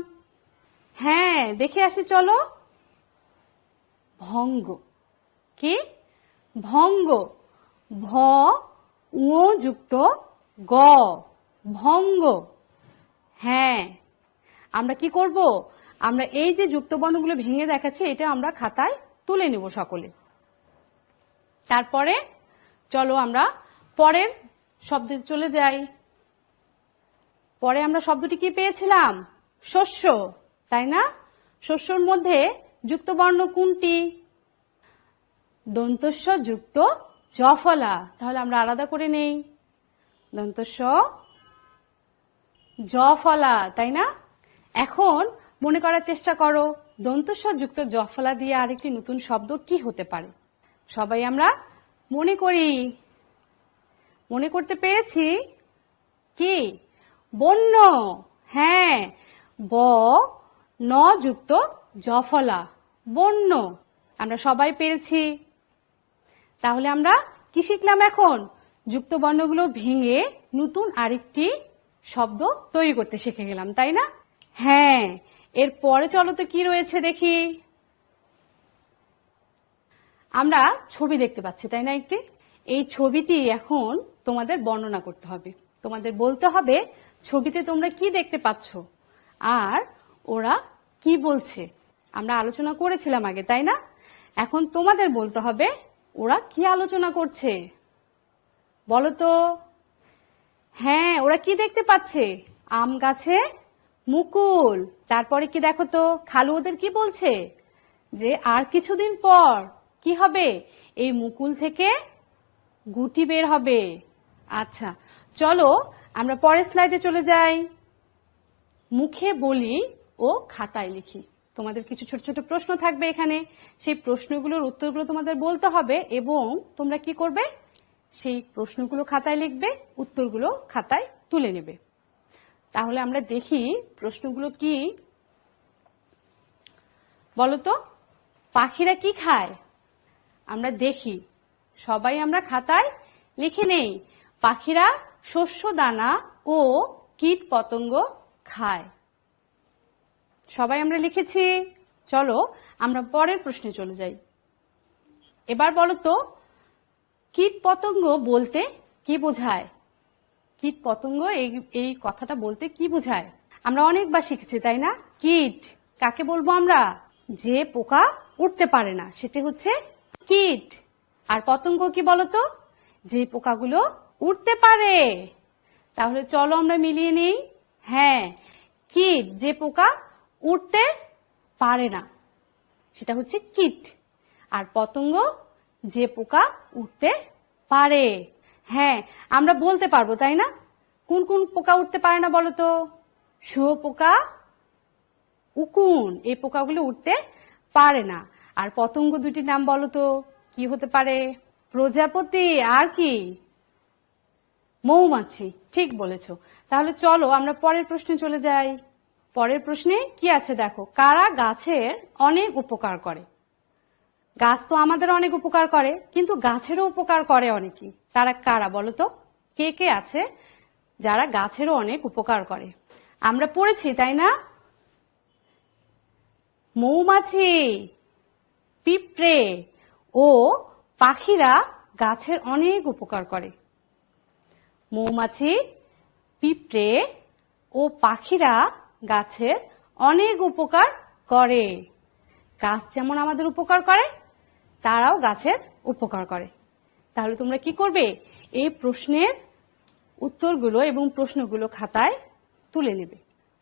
হ্যাঁ, দেখে আসি চলো। ভঙ্গ। কি? ভঙ্গ। ভ উ যুক্ত গ, ভঙ্গ। হ্যাঁ, আমরা কি করব? আমরা এই যে যুক্ত বর্ণগুলো ভেঙে দেখাচ্ছি এটা আমরা খাতায় তুলে নেব সকলে। তারপরে চলো আমরা পরের শব্দে চলে যাই। পরে আমরা শব্দটি কি পেয়েছিলাম? শস্য, তাই না? শস্যর মধ্যে যুক্ত বর্ণ কোনটি? দন্তস্ব যুক্ত জফলা। তাহলে আমরা আলাদা করে নেই। দন্তস্ব জফলা, তাই না? এখন মনে করার চেষ্টা করো দন্তস্ব যুক্ত জফলা দিয়ে আরেকটি নতুন শব্দ কি হতে পারে। সবাই আমরা মনে করি। মনে করতে পেরেছি কি? বন্য। হ্যাঁ, ব ন যুক্ত জফলা, বন্য। আমরা সবাই পেরেছি। তাহলে আমরা কি শিখলাম এখন? যুক্ত বর্ণগুলো ভেঙে নতুন আরেকটি শব্দ তৈরি করতে শিখে গেলাম, তাই না? হ্যাঁ, এর পরে চলো তো কি রয়েছে দেখি। আমরা ছবি দেখতে পাচ্ছি, তাই না? একটি এই ছবিটি এখন তোমাদের বর্ণনা করতে হবে। তোমাদের বলতে হবে ছবিতে তোমরা কি দেখতে পাচ্ছ আর ওরা কি বলছে। আমরা আলোচনা করেছিলাম আগে, তাই না? এখন তোমাদের বলতে হবে ওরা কি আলোচনা করছে। বলো তো। হ্যাঁ, ওরা কি দেখতে পাচ্ছে? আম গাছে মুকুল। তারপরে কি দেখো তো, খালু ওদের কি বলছে? যে আর কিছুদিন পর কি হবে? এই মুকুল থেকে গুটি বের হবে। আচ্ছা, চলো আমরা পরের স্লাইডে চলে যাই। মুখে বলি ও খাতায় লিখি। তোমাদের কিছু ছোট ছোট প্রশ্ন থাকবে এখানে। সেই প্রশ্নগুলোর উত্তরগুলো তোমাদের বলতে হবে এবং তোমরা কি করবে? সেই প্রশ্নগুলো খাতায় লিখবে, উত্তরগুলো খাতায় তুলে নেবে। তাহলে আমরা দেখি প্রশ্নগুলো কি। বলো তো, পাখিরা কি খায়? আমরা দেখি, সবাই আমরা খাতায় লিখে নেই। পাখিরা শস্য দানা ও কীট পতঙ্গ খায়। সবাই আমরা লিখেছি। চলো আমরা পরের প্রশ্নে চলে যাই। এবার বলো তো, কীট পতঙ্গ বলতে কি বোঝায়? কীট পতঙ্গ এই কথাটা বলতে কি বোঝায়? আমরা অনেকবার শিখেছি, তাই না? কীট কাকে বলবো আমরা? যে পোকা উঠতে পারে না সেটা হচ্ছে কীট। আর পতঙ্গ কি বলতো? যে পোকাগুলো উঠতে পারে। তাহলে চলো আমরা মিলিয়ে নেই। হ্যাঁ, কীট যে পোকা উঠতে পারে না সেটা হচ্ছে কীট। আর পতঙ্গ যে পোকা উঠতে পারে। হ্যাঁ, আমরা বলতে পারবো, তাই না? কোন কোন পোকা উঠতে পারে না বলো তো? শুঁয়োপোকা, উকুন, এই পোকাগুলো উঠতে পারে না। আর পতঙ্গ দুটির নাম বলো তো, কি হতে পারে? প্রজাপতি আর কি? মৌমাছি। ঠিক বলেছো। তাহলে চলো আমরা পরের প্রশ্নে চলে যাই। পরের প্রশ্নে কি আছে দেখো। কারা গাছের অনেক উপকার করে? গাছ তো আমাদের অনেক উপকার করে, কিন্তু গাছেরও উপকার করে অনেকেই। তারা কারা বলো তো? কে কে আছে যারা গাছেরও অনেক উপকার করে? আমরা পড়েছি, তাই না? মৌমাছি, পিঁপড়ে ও পাখিরা গাছের অনেক উপকার করে। মৌমাছি, পিঁপড়ে ও পাখিরা গাছের অনেক উপকার করে। গাছ যেমন আমাদের উপকার করে, তারাও গাছের উপকার করে। তাহলে তোমরা কি করবে? এই প্রশ্নের উত্তরগুলো এবং প্রশ্নগুলো খাতায় তুলে নেবে।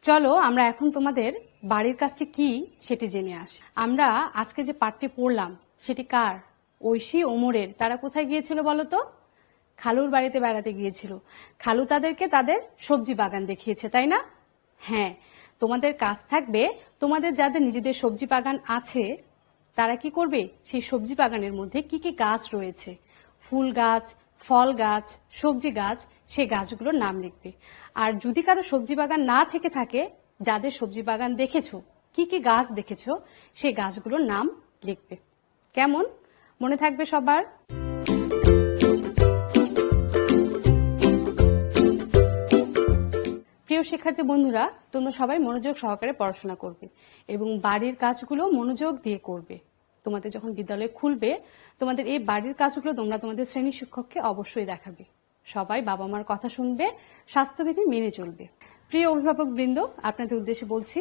চলো আমরা এখন তোমাদের বাড়ির কাজটি কি সেটি জেনে আসি। আমরা আজকে যে পাঠটি পড়লাম সেটি কার? ঐশী, ওমরের। তারা কোথায় গিয়েছিল বলো তো? খালুর বাড়িতে বেড়াতে গিয়েছিল। খালু তাদেরকে তাদের সবজি বাগান দেখিয়েছে, তাই না? হ্যাঁ, তোমাদের কাজ থাকবে তোমাদের যাদের নিজেদের সবজি বাগান আছে তারা কি করবে? সেই সবজি বাগানের মধ্যে কি কি গাছ রয়েছে, ফুল গাছ, ফল গাছ, সবজি গাছ, সেই গাছগুলোর নাম লিখবে। আর যদি কারো সবজি বাগান না থেকে থাকে, যাদের সবজি বাগান দেখেছো, কি কি গাছ দেখেছো, সেই গাছগুলোর নাম লিখবে। কেমন? মনে থাকবে সবার? শিক্ষার্থী বন্ধুরা, তোমরা সবাই মনোযোগ সহকারে পড়াশোনা করবে এবং বাড়ির কাজগুলো মনোযোগ দিয়ে করবে। তোমাদের যখন বিদ্যালয় খুলবে, তোমাদের এই বাড়ির কাজগুলো তোমরা তোমাদের শ্রেণী শিক্ষককে অবশ্যই দেখাবে। সবাই বাবা মার কথা শুনবে, স্বাস্থ্যবিধি মেনে চলবে। প্রিয় অভিভাবক বৃন্দ, আপনাদের উদ্দেশ্যে বলছি,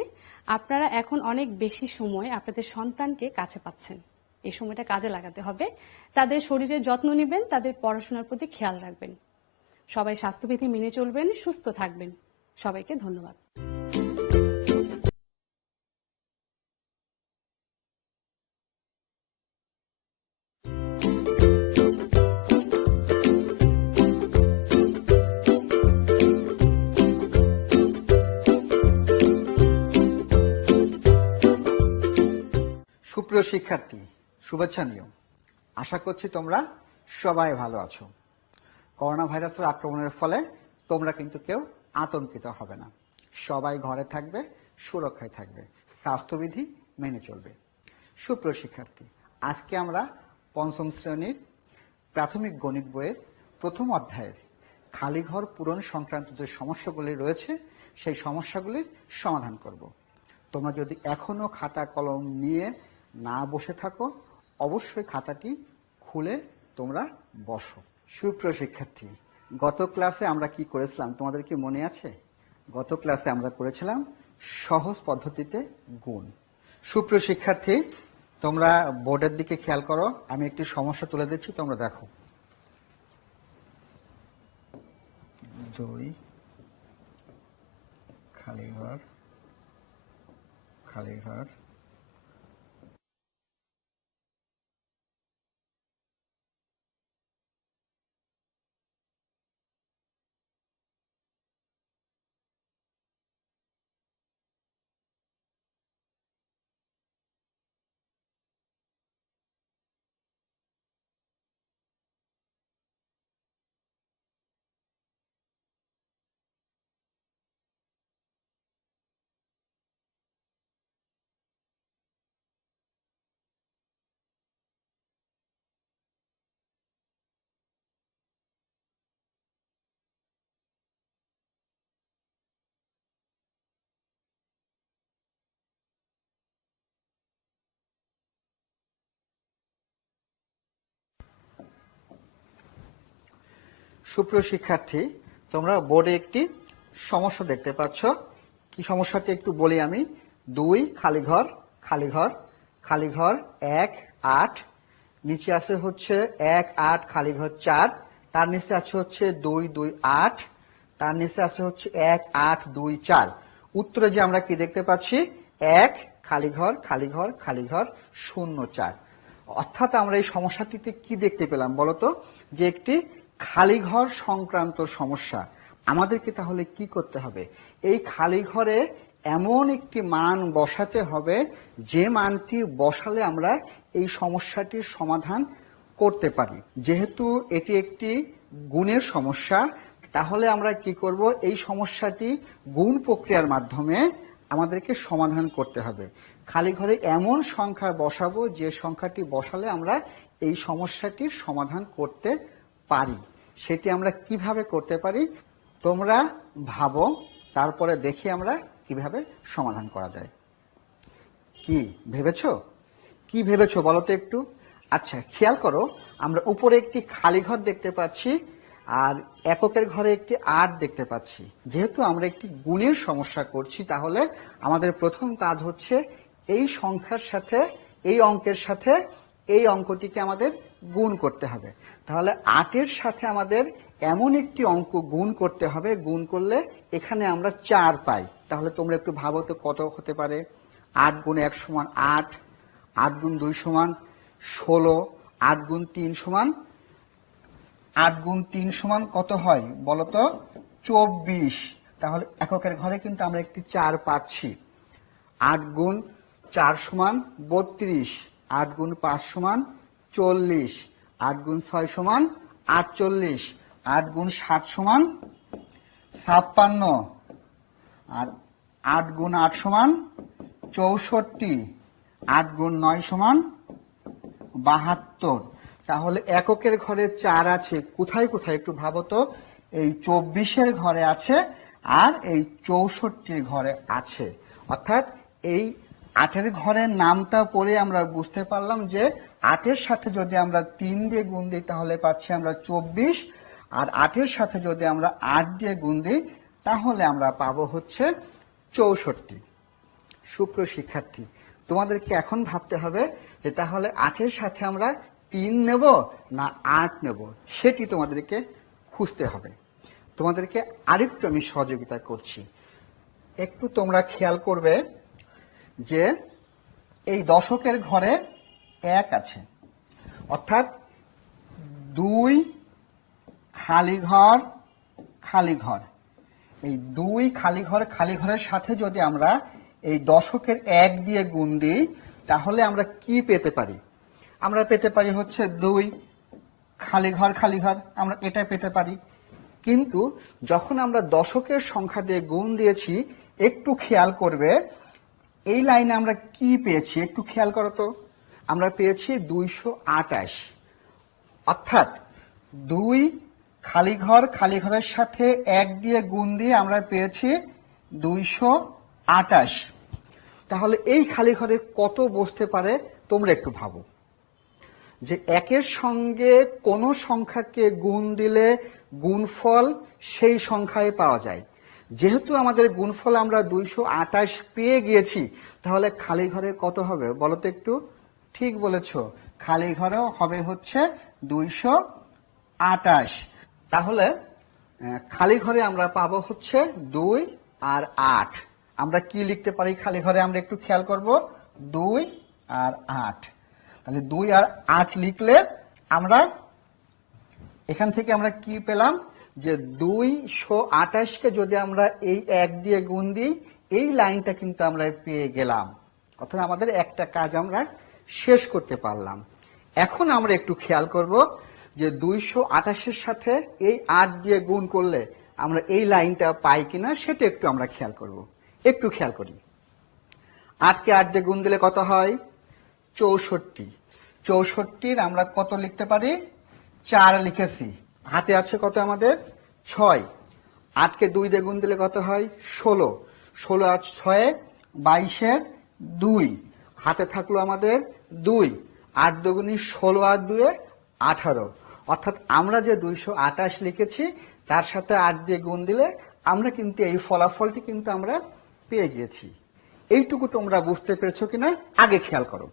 আপনারা এখন অনেক বেশি সময় আপনাদের সন্তানকে কাছে পাচ্ছেন। এই সময়টা কাজে লাগাতে হবে। তাদের শরীরের যত্ন নেবেন, তাদের পড়াশোনার প্রতি খেয়াল রাখবেন। সবাই স্বাস্থ্যবিধি মেনে চলবেন, সুস্থ থাকবেন। সবাইকে ধন্যবাদ। সুপ্রিয় শিক্ষার্থী, শুভেচ্ছা নিও। আশা করছি তোমরা সবাই ভালো আছো। করোনা ভাইরাসের আক্রমণের ফলে তোমরা কিন্তু কেউ আতঙ্কিত হবে না। সবাই ঘরে থাকবে, সুরক্ষায় থাকবে, স্বাস্থ্যবিধি মেনে চলবে। সুপ্রিয় শিক্ষার্থী, আজকে আমরা পঞ্চম শ্রেণীর প্রাথমিক গণিত বইয়ের প্রথম অধ্যায়ের খালি ঘর পূরণ সংক্রান্ত যে সমস্যাগুলি রয়েছে সেই সমস্যাগুলির সমাধান করব। তোমরা যদি এখনো খাতা কলম নিয়ে না বসে থাকো, অবশ্যই খাতাটি খুলে তোমরা বসো। সুপ্রিয় শিক্ষার্থী, গত ক্লাসে আমরা কি করেছিলাম তোমাদের কি মনে আছে? গত ক্লাসে আমরা করেছিলাম সহজ পদ্ধতিতে গুণ। সুপ্রিয় শিক্ষার্থী, তোমরা বোর্ডের দিকে খেয়াল করো। আমি একটি সমস্যা তুলে দিচ্ছি, তোমরা দেখো। 2 খালি ঘর খালি ঘর সুপ্রিয় শিক্ষার্থী, তোমরা বোর্ডে একটি সমস্যা দেখতে পাচ্ছ। কি সমস্যাটি একটু বলি আমি। 2 খালি ঘর খালি ঘর খালি ঘর 1 8, নিচে আছে হচ্ছে 1 8 খালি ঘর 4, তার নিচে আছে হচ্ছে 2 2 8, তার নিচে আছে হচ্ছে 1 8 2 4। উত্তরে যে আমরা কি দেখতে পাচ্ছি? 1 খালি ঘর খালি ঘর খালি ঘর 0 4। অর্থাৎ আমরা এই সমস্যাটিতে কি দেখতে পেলাম বলতো? যে একটি খালি ঘর সংক্রান্ত সমস্যা। আমাদেরকে তাহলে কি করতে হবে? এই খালি ঘরে এমন একটি মান বসাতে হবে যে মানটি বসালে আমরা এই সমস্যাটির সমাধান করতে পারি। যেহেতু এটি একটি গুণের সমস্যা, তাহলে আমরা কি করব? এই সমস্যাটি গুণ প্রক্রিয়ার মাধ্যমে আমাদেরকে সমাধান করতে হবে। খালি ঘরে এমন সংখ্যা বসাবো যে সংখ্যাটি বসালে আমরা এই সমস্যাটির সমাধান করতে পারি। সেটি আমরা কিভাবে করতে পারি তোমরা ভাবো, তারপরে দেখি আমরা কিভাবে সমাধান করা যায়। কি ভেবেছো? কি ভেবেছো বলো তো একটু। আচ্ছা, খেয়াল করো, আমরা উপরে একটি খালি ঘর দেখতে পাচ্ছি আর এককের ঘরে একটি 8 দেখতে পাচ্ছি। যেহেতু আমরা একটি গুণের সমস্যা করছি, তাহলে আমাদের প্রথম কাজ হচ্ছে এই সংখ্যার সাথে এই অঙ্কের সাথে এই অঙ্কটিকে আমাদের গুণ করতে হবে। তাহলে 8 এর সাথে আমাদের এমন একটি অঙ্ক গুণ করতে হবে, গুণ করলে এখানে আমরা 4 পাই। তাহলে তোমরা একটু ভাবো তো কত হতে পারে? 8 গুণ 1 সমান 8, 8 গুণ 2 সমান 16, 8 গুণ 3 সমান 8 গুণ 3 সমান কত হয় বলতো? 24। তাহলে এককের ঘরে কিন্তু আমরা একটি 4 পাচ্ছি। 8 গুণ 4 সমান 32, 8 গুণ 5 সমান 40, 8 গুণ 6 সমান 48, 8 গুণ 7 সমান 56, আর 8 গুণ 8 সমান 64, 8 গুণ 9 সমান 72। তাহলে এককের ঘরে 4 আছে কোথায় কোথায় একটু ভাবো তো। এই 24-এর ঘরে আছে আর এই 64 ঘরে আছে। অর্থাৎ এই 8-এর ঘরের নামটা পড়ে আমরা বুঝতে পারলাম যে 8-এর সাথে যদি আমরা 3 দিয়ে গুণ দিই তাহলে পাচ্ছি আমরা 24, আর 8-এর সাথে যদি আমরা 8 দিয়ে গুণ দিই তাহলে আমরা পাবো হচ্ছে 64। সুপ্রিয় শিক্ষার্থী, তোমাদেরকে এখন ভাবতে হবে যে তাহলে 8-এর সাথে আমরা 3 নেব না 8 নেব, সেটি তোমাদেরকে খুঁজতে হবে। তোমাদেরকে আরেকটু আমি সহযোগিতা করছি, একটু তোমরা খেয়াল করবে যে এই দশকের ঘরে 1 আছে, অর্থাৎ 2 খালি ঘর খালি ঘর। এই 2 খালি ঘর খালি ঘরের সাথে যদি আমরা এই দশকের 1 দিয়ে গুণ দিই তাহলে আমরা কি পেতে পারি? আমরা পেতে পারি হচ্ছে 2 খালি ঘর খালি ঘর, আমরা এটা পেতে পারি। কিন্তু যখন আমরা দশকের সংখ্যা দিয়ে গুণ দিয়েছি, একটু খেয়াল করবে এই লাইনে আমরা কি পেয়েছি, একটু খেয়াল করো তো। আমরা পেয়েছি 228, অর্থাৎ 2 খালি ঘর খালি ঘরের সাথে 1 দিয়ে গুণ দিয়ে আমরা পেয়েছি 228। তাহলে এই খালি ঘরে কত বসতে পারে তোমরা একটু ভাবো, যে 1-এর সঙ্গে কোন সংখ্যাকে গুণ দিলে গুণফল সেই সংখ্যায় পাওয়া যায়। যেহেতু আমাদের গুণফল আমরা 228 পেয়ে গিয়েছি, তাহলে খালি ঘরে কত হবে বলো তো একটু? ঠিক বলেছ, খালি ঘরেও হবে হচ্ছে 228। তাহলে খালি ঘরে আমরা পাবো হচ্ছে 2 আর 8। আমরা কি লিখতে পারি খালি ঘরে? আমরা একটু খেয়াল করব, 2 আর 8। তাহলে 2 আর 8 লিখলে আমরা এখান থেকে আমরা কি পেলাম, যে 228কে যদি আমরা এই 1 দিয়ে গুণ দিই, এই লাইনটা কিন্তু আমরা পেয়ে গেলাম। অর্থাৎ আমাদের একটা কাজ আমরা শেষ করতে পারলাম। এখন আমরা একটু খেয়াল করব যে 228-এর সাথে এই 8 দিয়ে গুণ করলে আমরা এই লাইনটা পাই কিনা, সেটা একটু আমরা খেয়াল করব। একটু খেয়াল করি, 8কে 8 দিয়ে গুণ দিলে কত হয়? 64। 64-র আমরা কত লিখতে পারি? 4 লিখেছি। হাতে আছে কত আমাদের? 6। 8কে 2 দিয়ে গুণ দিলে কত হয়? 16। 16 আর 6 22-এর 2। হাতে থাকলো আমাদের 2। 8 দুগুণী 16 আর 2 18। অর্থাৎ আমরা যে 228 লিখেছি তার সাথে 8 দিয়ে গুণ দিলে আমরা কিন্তু এই ফলাফলটি কিন্তু আমরা পেয়ে গিয়েছি। এইটুকু তোমরা বুঝতে পেরেছো কিনা আগে খেয়াল করো।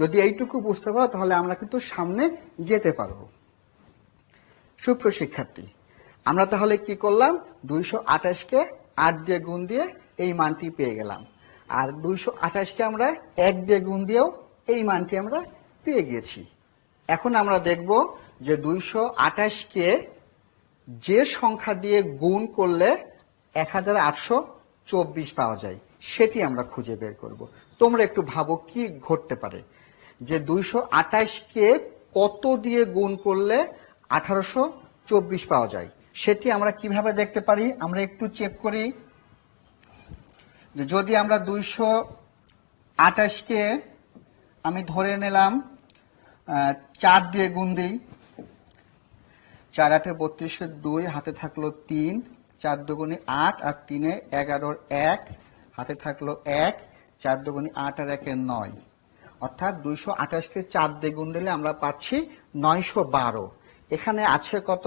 যদি এইটুকু বুঝতে পারো তাহলে আমরা কিন্তু সামনে যেতে পারবো। সুপ্রিয় শিক্ষার্থী, আমরা তাহলে কি করলাম? 228-কে 8 দিয়ে গুণ দিয়ে এই মানটি পেয়ে গেলাম, আর 228-কে আমরা 1 দিয়ে গুণ দিয়েও এই মানটি আমরা পেয়ে গিয়েছি। এখন আমরা দেখব যে 228-কে যে সংখ্যা দিয়ে গুণ করলে 1824 পাওয়া যায়, সেটি আমরা খুঁজে বের করব। তোমরা একটু ভাবো কি ঘটতে পারে, যে 228-কে কত দিয়ে গুণ করলে 1824 পাওয়া যায়, সেটি আমরা কিভাবে দেখতে পারি? আমরা একটু চেক করি যে যদি আমরা 228-কে আমি ধরে নিলাম 4 দিয়ে গুণ দিই, 4 8 32 2, হাতে থাকলো 3, 4 দুগুণে 8 আর 3 11 1, হাতে থাকলো 1, 4 দুগুণে 8 আর 1 9। অর্থাৎ 228-কে 4 দিয়ে গুণ দিলে আমরা পাচ্ছি 912। এখানে আছে কত?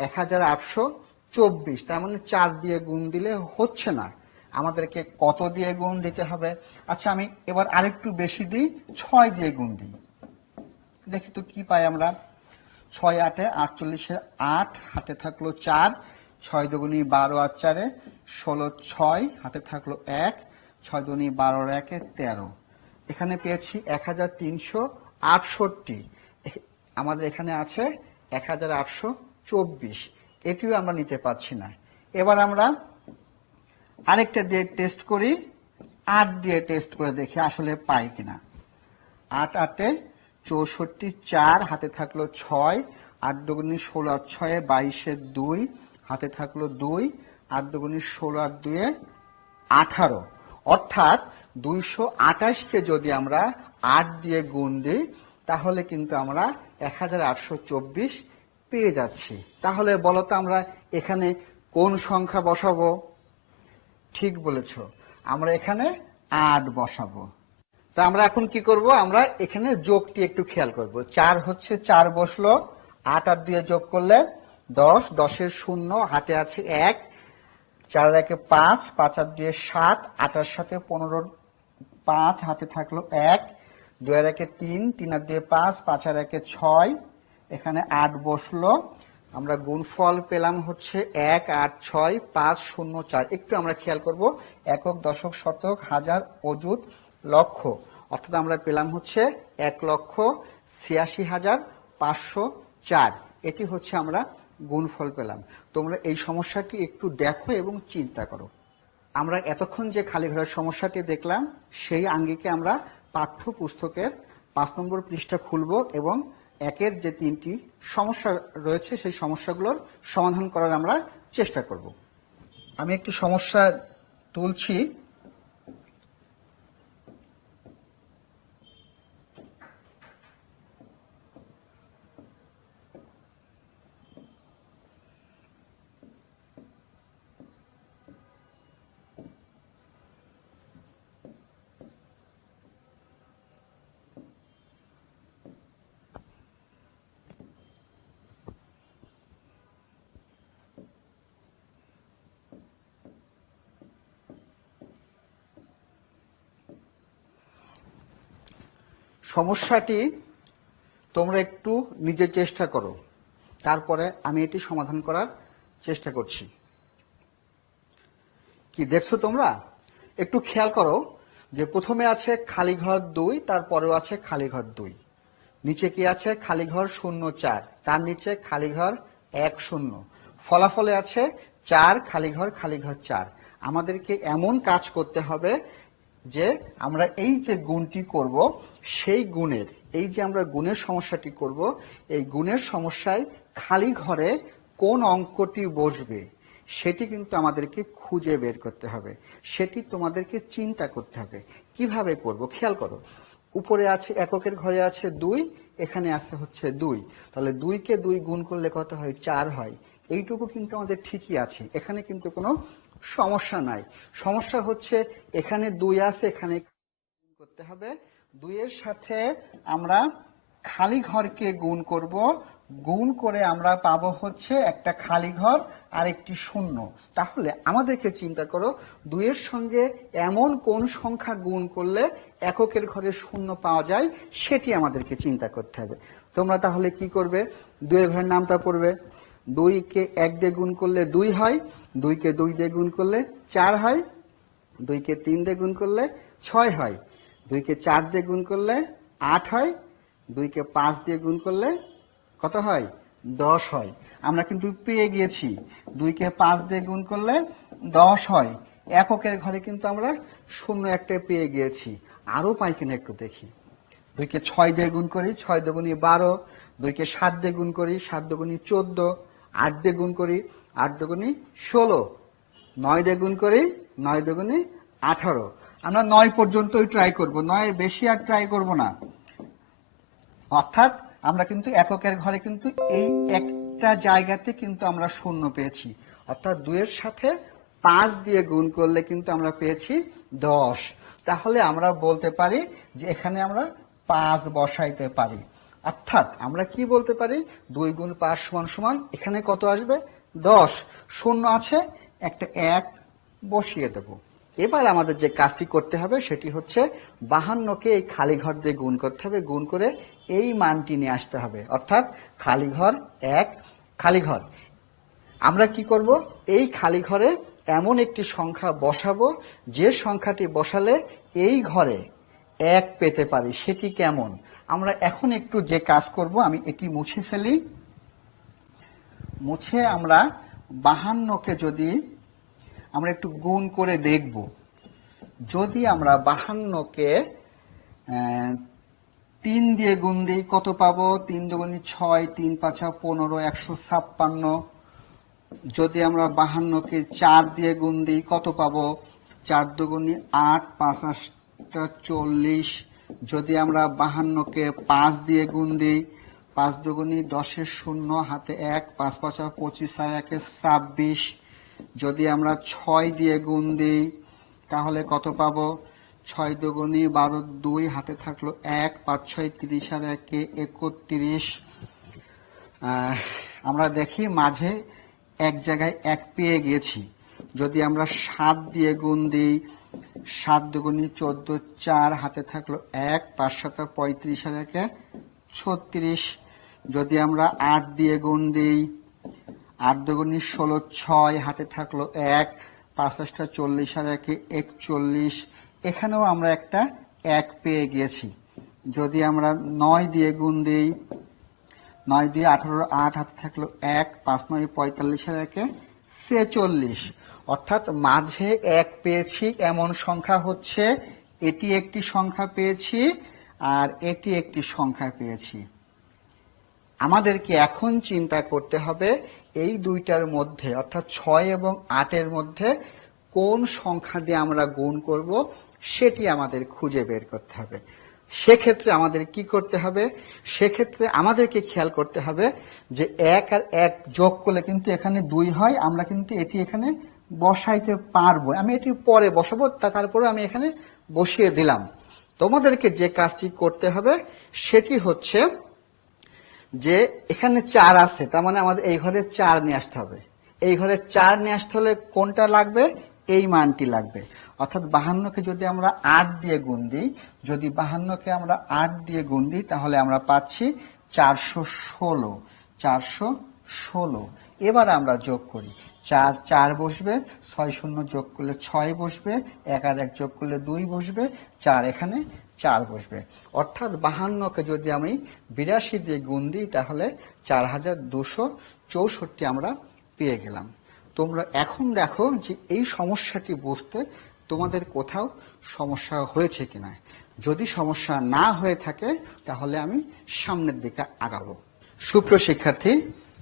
1824। তার মানে 4 দিয়ে গুণ দিলে হচ্ছে না, আমাদেরকে কত দিয়ে গুণ দিতে হবে? আচ্ছা, আমি এবার আরেকটু বেশি দিই, 6 দিয়ে গুণ দিই, দেখি তো কি পাই আমরা। 6 8 48-এর 8, হাতে থাকলো 4, 6 দুগুণী 12 আর 4 16, 6 হাতে থাকলো 1, 6 দুগুণী 12 আর 1 13। এখানে পেয়েছি 1368। আমাদের এখানে আছে 1824, এটিও আমরা নিতে পারছি না। এবার আমরা আরেকটা দিয়ে টেস্ট করি, 8 দিয়ে টেস্ট করে দেখি আসলে পাই কিনা। 8 8 64, 4 হাতে থাকলো 6, 8 দুগুণী 16 আর 6 22-এর 2, হাতে থাকলো 2, 8 দুগুণী 16 আর 2 18। অর্থাৎ 228-কে যদি আমরা 8 দিয়ে গুণ দিই তাহলে কিন্তু আমরা 1824 পেয়ে যাচ্ছি। তাহলে বলতো আমরা এখানে কোন সংখ্যা বসাবো? ঠিক বলেছ, আমরা এখানে 8 বসাবো। তা আমরা এখন কি করব? আমরা এখানে যোগটি একটু খেয়াল করব। 4 হচ্ছে 4 বসলো, 8 আর 2 যোগ করলে 10, 10-এর 0, হাতে আছে 1, 4 আর 1 5, 5 আর 2 7, 8 এর সাথে 15, 5 হাতে থাকলো 1, 2 আর 1 3, 3 আর 2 5, 5 আর 1 6, এখানে 8 বসলো। আমরা গুণফল পেলাম হচ্ছে 1, 8, 6, 5, 0, 4। একটু আমরা খেয়াল করব, একক, দশক, শতক, হাজার, অযুত, লক্ষ, অর্থাৎ আমরা পেলাম হচ্ছে 1,86,504। এটি হচ্ছে আমরা গুণফল পেলাম। তোমরা এই সমস্যাটি একটু দেখো এবং চিন্তা করো। আমরা এতক্ষণ যে খালি ঘরের সমস্যাটি দেখলাম, সেই আঙ্গিকে আমরা পাঠ্য পুস্তকের 5 নম্বর পৃষ্ঠা খুলব এবং একের যে 3টি সমস্যা রয়েছে সেই সমস্যাগুলোর সমাধান করার আমরা চেষ্টা করব। আমি একটি সমস্যা তুলছি। সমস্যাটি তোমরা একটু নিজে চেষ্টা করো, তারপরে আমি এটি সমাধান করার চেষ্টা করছি। কি দেখছো তোমরা? একটু খেয়াল করো যে প্রথমে আছে খালি ঘর 2, তারপরেও আছে খালি ঘর 2, নিচে কি আছে? খালি ঘর 0 4, তার নিচে খালি ঘর 1 0, ফলাফলে আছে 4 খালি ঘর 4। আমাদেরকে এমন কাজ করতে হবে যে আমরা এই যে গুণটি করব, সেই গুণের, এই যে আমরা গুণের সমস্যাটি করব, এই গুণের সমস্যায় খালি ঘরে কোন অঙ্কটি বসবে সেটি কিন্তু আমাদেরকে খুঁজে বের করতে হবে। সেটি তোমাদেরকে চিন্তা করতে হবে কিভাবে করব। খেয়াল করো, উপরে আছে এককের ঘরে আছে 2, এখানে আছে হচ্ছে 2, তাহলে 2 কে 2 গুণ করলে কত হয়? 4 হয়। এইটুকু কিন্তু আমাদের ঠিকই আছে, এখানে কিন্তু কোনো সমস্যা নাই। সমস্যা হচ্ছে এখানে 2 আছে, এখানে গুণ করতে হবে। 2 এর সাথে আমরা খালি ঘরকে গুণ করব, গুণ করে আমরা পাবো হচ্ছে একটা খালি ঘর আর একটি 0। তাহলে আমাদেরকে চিন্তা করো 2 এর সঙ্গে এমন কোন সংখ্যা গুণ করলে এককের ঘরে 0 পাওয়া যায়, সেটি আমাদেরকে চিন্তা করতে হবে। তোমরা তাহলে কি করবে? 2 এর ঘরের নামটা পড়বে। 2 কে 1 দিয়ে গুণ করলে 2 হয়, 2 কে 2 দিয়ে গুণ করলে 4 হয়, 2 কে 3 দিয়ে গুণ করলে 6 হয়, 2 কে 4 দিয়ে গুণ করলে 8 হয়, 2 কে 5 দিয়ে গুণ করলে কত হয়? 10 হয়। আমরা কিন্তু পেয়ে গিয়েছি 2 কে 5 দিয়ে গুণ করলে 10 হয়। এককের ঘরে কিন্তু আমরা 0 একটা পেয়ে গিয়েছি। আরো পাই কিনা একটু দেখি। 2 কে 6 দিয়ে গুণ করি, 6 দুগুণী 12, 2 কে 7 দিয়ে গুণ করি, 7 দুগুণী 14, 8 দিয়ে গুণ করি, 8 দুগুণী 16, 9 দিয়ে গুণ করি, 9 দুগুণী 18। আমরা 9 পর্যন্তই ট্রাই করব, 9 এর বেশি আর ট্রাই করব না। অর্থাৎ আমরা কিন্তু এককের ঘরে কিন্তু এই একটা জায়গাতে কিন্তু আমরা 0 পেয়েছি, অর্থাৎ 2 এর সাথে 5 দিয়ে গুণ করলে কিন্তু আমরা পেয়েছি 10। তাহলে আমরা বলতে পারি যে এখানে আমরা 5 বসাইতে পারি। অর্থাৎ আমরা কি বলতে পারি? 2 গুণ 5 সমান সমান এখানে কত আসবে? 10। 0 আছে, একটা 1 বসিয়ে দেব। এবার আমাদের যে কাজটি করতে হবে সেটি হচ্ছে 52কে এই খালি ঘর দিয়ে গুণ করতে হবে, গুণ করে এই মানটি নিয়ে আসতে হবে, অর্থাৎ খালি ঘর 1 খালি ঘর। আমরা কি করব? এই খালি ঘরে এমন একটি সংখ্যা বসাবো যে সংখ্যাটি বসালে এই ঘরে 1 পেতে পারি। সেটি কেমন? আমরা এখন একটু যে কাজ করব, আমি এটি মুছে ফেলি। মুছে আমরা 52কে যদি আমরা একটু গুণ করে দেখব, যদি আমরা 52কে 3 দিয়ে গুণ দিই কত পাবো? 3 দুগুণী 6, 3 পাঁচা 15, 156। যদি আমরা 52কে 4 দিয়ে গুণ দিই কত পাবো? 4 দুগুণী 8, 5 8টা 40। যদি আমরা 52কে 5 দিয়ে গুণ দিই, 5 দুগুণী 10 এর 0, হাতে 1, 5 5 25 আর 1 26। যদি আমরা 6 দিয়ে গুণ দিই তাহলে কত পাবো? 6 দুগুণে 12, 2 হাতে থাকলো 1, 5 6 30 আর 1 31। আমরা দেখি মাঝে এক জায়গায় 1 পেয়ে গিয়েছি। যদি আমরা 7 দিয়ে গুণ দিই, 7 দুগুণে 14, 4 হাতে থাকলো 1, 5 7 35 আর 1 36। যদি আমরা 8 দিয়ে গুণ দিই, 8 দুগুণে 16, 6 হাতে থাকলো 1, 5 8 40 আর 1 41। এখানেও আমরা একটা 1 পেয়ে গিয়েছি। যদি আমরা 9 দিয়ে গুণ দিই, 9 দিয়ে 18, 8 হাতে থাকলো 1, 5 9 45 আর 1 46। অর্থাৎ মাঝে 1 পেয়েছি এমন সংখ্যা হচ্ছে এটি একটি সংখ্যা পেয়েছি আর এটি একটি সংখ্যা পেয়েছি। আমাদেরকে এখন চিন্তা করতে হবে এই দুইটার মধ্যে অর্থাৎ 6 এবং 8 এর মধ্যে কোন সংখ্যা দিয়ে আমরা গুণ করব সেটি আমাদের খুঁজে বের করতে হবে। সেক্ষেত্রে আমাদের কি করতে হবে? সেক্ষেত্রে আমাদেরকে খেয়াল করতে হবে যে 1 আর 1 যোগ করলে কিন্তু এখানে 2 হয়। আমরা কিন্তু এটি এখানে বসাইতে পারবো। আমি এটি পরে বসাবো, তারপরে আমি এখানে বসিয়ে দিলাম। তোমাদেরকে যে কাজটি করতে হবে সেটি হচ্ছে যে এখানে 4 আছে, তার মানে আমাদের এই ঘরে 4 নিয়ে আসতে হবে। এই ঘরে 4 নিয়ে আসতে হলে কোনটা লাগবে? এই মানটি লাগবে। অর্থাৎ 52কে যদি আমরা 8 দিয়ে গুণ দিই, যদি 52কে আমরা 8 দিয়ে গুণ দিই তাহলে আমরা পাচ্ছি 416। 416। এবার আমরা যোগ করি। 4 4 বসবে, 6 0 যোগ করলে 6 বসবে, 1 আর 1 যোগ করলে 2 বসবে, 4 এখানে 4 বসবে। অর্থাৎ 52কে যদি আমি 82 দিয়ে গুণ দিই তাহলে 4264 আমরা পেয়ে গেলাম। তোমরা এখন দেখো যে এই সমস্যাটি বুঝতে তোমাদের কোথাও সমস্যা হয়েছে কিনা। যদি সমস্যা না হয়ে থাকে তাহলে আমি সামনের দিকে আগাবো। সুপ্রিয় শিক্ষার্থী,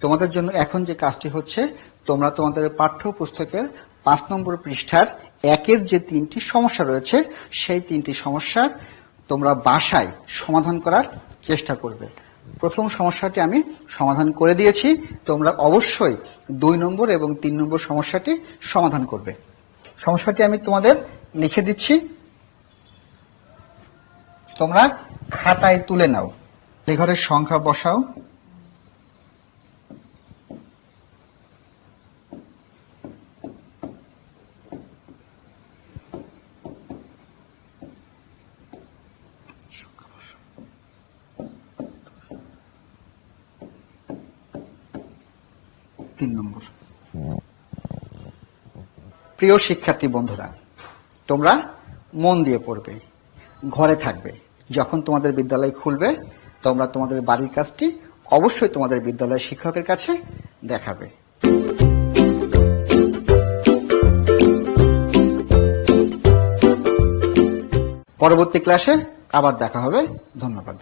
তোমাদের জন্য এখন যে কাজটি হচ্ছে, তোমরা তোমাদের পাঠ্যপুস্তকের 5 নম্বর পৃষ্ঠার 1-এর যে 3টি সমস্যা রয়েছে সেই 3টি সমস্যার তোমরা বাসায় সমাধান করার চেষ্টা করবে। প্রথম সমস্যাটি আমি সমাধান করে দিয়েছি, তোমরা অবশ্যই 2 নম্বর এবং 3 নম্বর সমস্যাটি সমাধান করবে। সমস্যাটি আমি তোমাদের লিখে দিচ্ছি, তোমরা খাতায় তুলে নাও। এই ঘরের সংখ্যা বসাও। প্রিয় শিক্ষার্থী বন্ধুরা, তোমরা মন দিয়ে পড়বে, ঘরে থাকবে। যখন তোমাদের বিদ্যালয় খুলবে তোমরা তোমাদের বাড়ির কাজটি অবশ্যই তোমাদের বিদ্যালয়ের শিক্ষকের কাছে দেখাবে। পরবর্তী ক্লাসে আবার দেখা হবে। ধন্যবাদ।